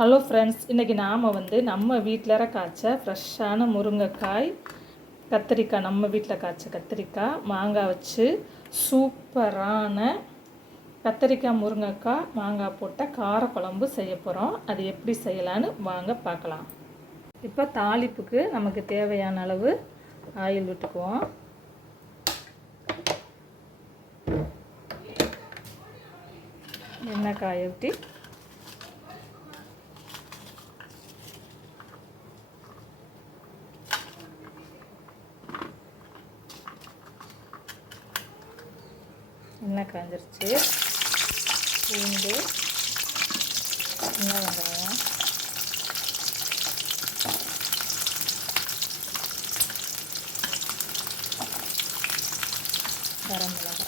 Hello friends இன்றைக்கி நாம் வந்து நம்ம வீட்டில் காய்ச்ச ஃப்ரெஷ்ஷான முருங்கைக்காய் கத்திரிக்காய் நம்ம வீட்டில் காய்ச்ச கத்திரிக்காய் மாங்காய் வச்சு சூப்பரான கத்திரிக்காய் முருங்கைக்காய் மாங்காய் போட்ட காரக்குழம்பு செய்ய போகிறோம் அது எப்படி செய்யலான்னு வாங்க பார்க்கலாம். இப்போ தாளிப்புக்கு நமக்கு தேவையான அளவு ஆயில் விட்டுக்குவோம். எண்ணெய் காய ஊட்டி எண்ணெய் காஞ்சிருச்சு. பூண்டு சின்ன வெங்காயம் கரம் மிளகாய்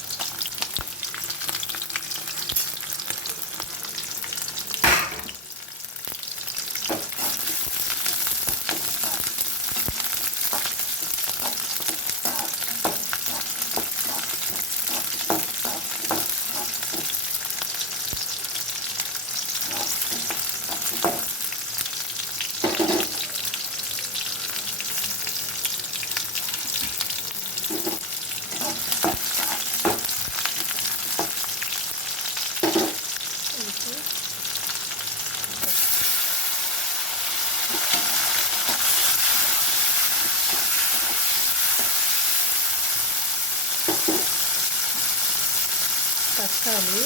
தக்காளி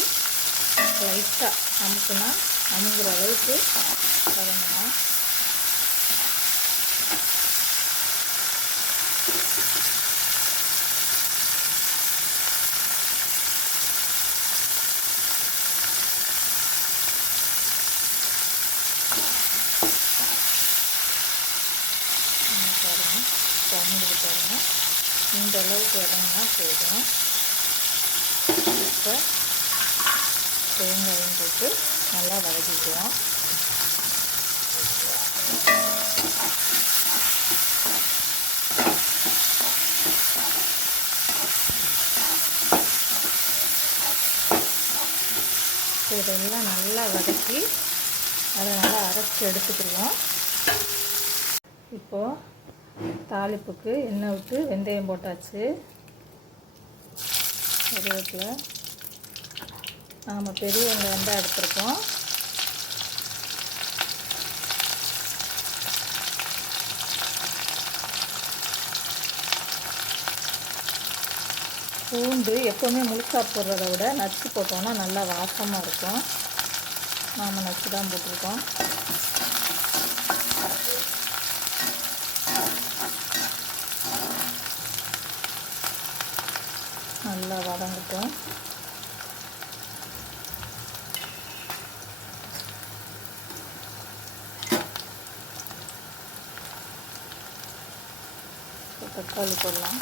லைட்டாக அமுக்குனா அமுங்குற அளவுக்கு வதங்கணும். பாருங்கள் பாருங்க குழம்புக்கு இந்த அளவுக்கு வதங்கினா போதும். இப்போ தேங்காயும் போட்டு நல்லா வதக்கிக்குவோம். இதெல்லாம் நல்லா வதக்கி அதை நல்லா அரைச்சி எடுத்துக்கிடுவோம். இப்போது தாளிப்புக்கு எண்ணெய் விட்டு வெந்தயம் போட்டாச்சு. கருவேப்பிலை நாம் பெரிய வெங்காயம் தான் பூண்டு எப்போவுமே முழுக்கா போடுறத விட நச்சு போட்டோம்னா நல்லா வாசமாக இருக்கும். நாம் நச்சு தான் போட்டிருக்கோம். நல்லா வதங்கட்டும். தக்காளி போடலாம்.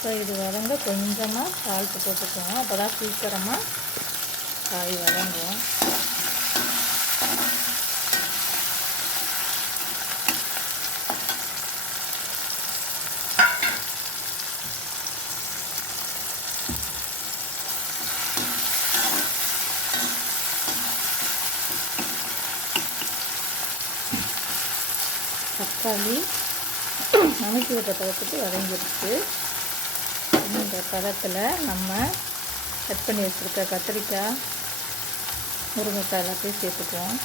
ஸோ இது வதங்க கொஞ்சமாக சால்ட்டு போட்டுக்கோங்க. அப்போ தான் சீக்கிரமாக காய் வதங்கும். தக்காளி அமுக்கி விட்ட பதத்துக்கு வதங்கிடுச்சு. இந்த பதத்தில் நம்ம கட் பண்ணி வச்சுருக்க கத்திரிக்காய் முருங்கைக்காய் எல்லாத்தையும் சேர்த்துக்குவோம்.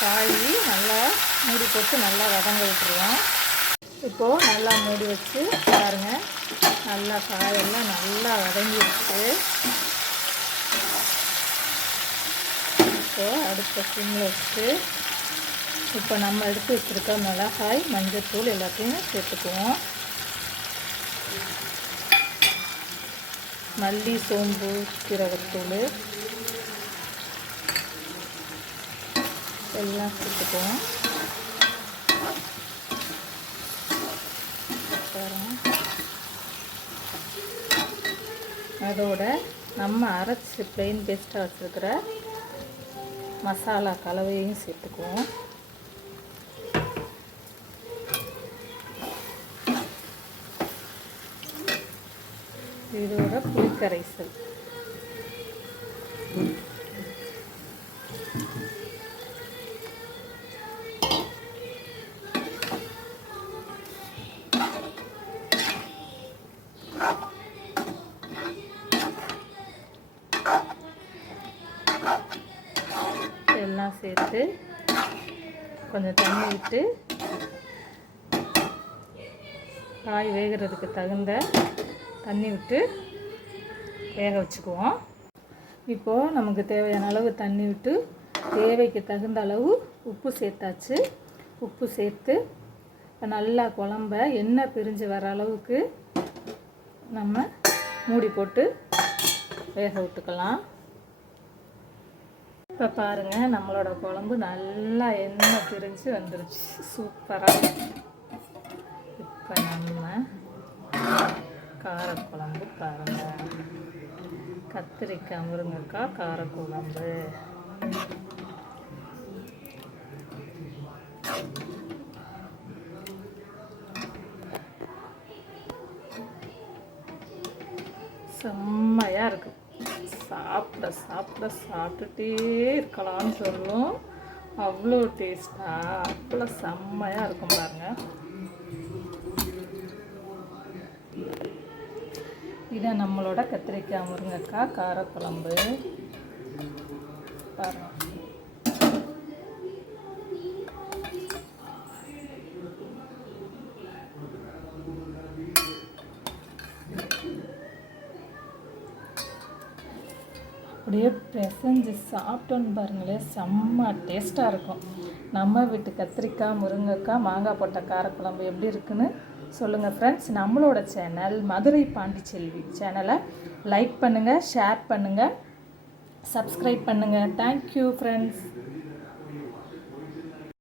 காய் நல்லா மூடி போட்டு நல்லா வதங்க விட்டுருவோம். இப்போது நல்லா மூடி வச்சு பாருங்கள் நல்லா காயெல்லாம் நல்லா வதங்கிடுச்சு. இப்போது அடுத்த சிம்மில் வச்சு இப்போ நம்ம எடுத்து வச்சுருக்க மிளகாய் மஞ்சத்தூள் எல்லாத்தையும் சேர்த்துக்குவோம். மல்லி சோம்பு சீரகத்தூள் எல்லாம் சேர்த்துக்குவோம் அதோட நம்ம அரைச்சி பிளெயின் பேஸ்ட்டாக வச்சுருக்கிற மசாலா கலவையும் சேர்த்துக்குவோம். இதோட புளிக்கரைசல். எல்லாம் சேர்த்து கொஞ்சம் தண்ணி விட்டு காய் வேகிறதுக்கு தகுந்த தண்ணி விட்டு வேக வச்சுக்குவோம். இப்போது நமக்கு தேவையான அளவு தண்ணி விட்டு தேவைக்கு தகுந்த அளவு உப்பு சேர்த்தாச்சு. உப்பு சேர்த்து இப்போ நல்லா குழம்ப எண்ணெய் பிரிஞ்சு வர அளவுக்கு நம்ம மூடி போட்டு வேக விட்டுக்கலாம். இப்போ பாருங்கள் நம்மளோட குழம்பு நல்லா எண்ணெய் பிரிஞ்சு வந்துருச்சு. சூப்பராக இப்போ நம்ம காரக்குழம்பு பாருங்கள் கத்திரிக்காய் முருங்கைக்காய் காரக்குழம்பு. செம்மையாக இருக்கும் சாப்பிட சாப்பிட சாப்பிட்டுட்டே இருக்கலாம்னு சொல்லும். அவ்வளோ டேஸ்ட்டாக அவ்வளோ செம்மையாக இருக்கும் பாருங்கள் இதான் நம்மளோட கத்திரிக்காய் முருங்கைக்காய் காரக்குழம்பு. பாருங்க. அப்படியே பிசைஞ்சு சாப்பிட்டோன்னு பாருங்களேன் செம்ம டேஸ்ட்டாக இருக்கும். நம்ம வீட்டு கத்திரிக்காய் முருங்கைக்காய் மாங்காய் போட்ட காரக்குழம்பு எப்படி இருக்குன்னு சொல்லுங்கள் ஃப்ரெண்ட்ஸ் நம்மளோட சேனல் மதுரை பாண்டிச்செல்வி சேனலை லைக் பண்ணுங்கள் ஷேர் பண்ணுங்கள் சப்ஸ்கிரைப் பண்ணுங்கள் தேங்க்யூ ஃப்ரெண்ட்ஸ்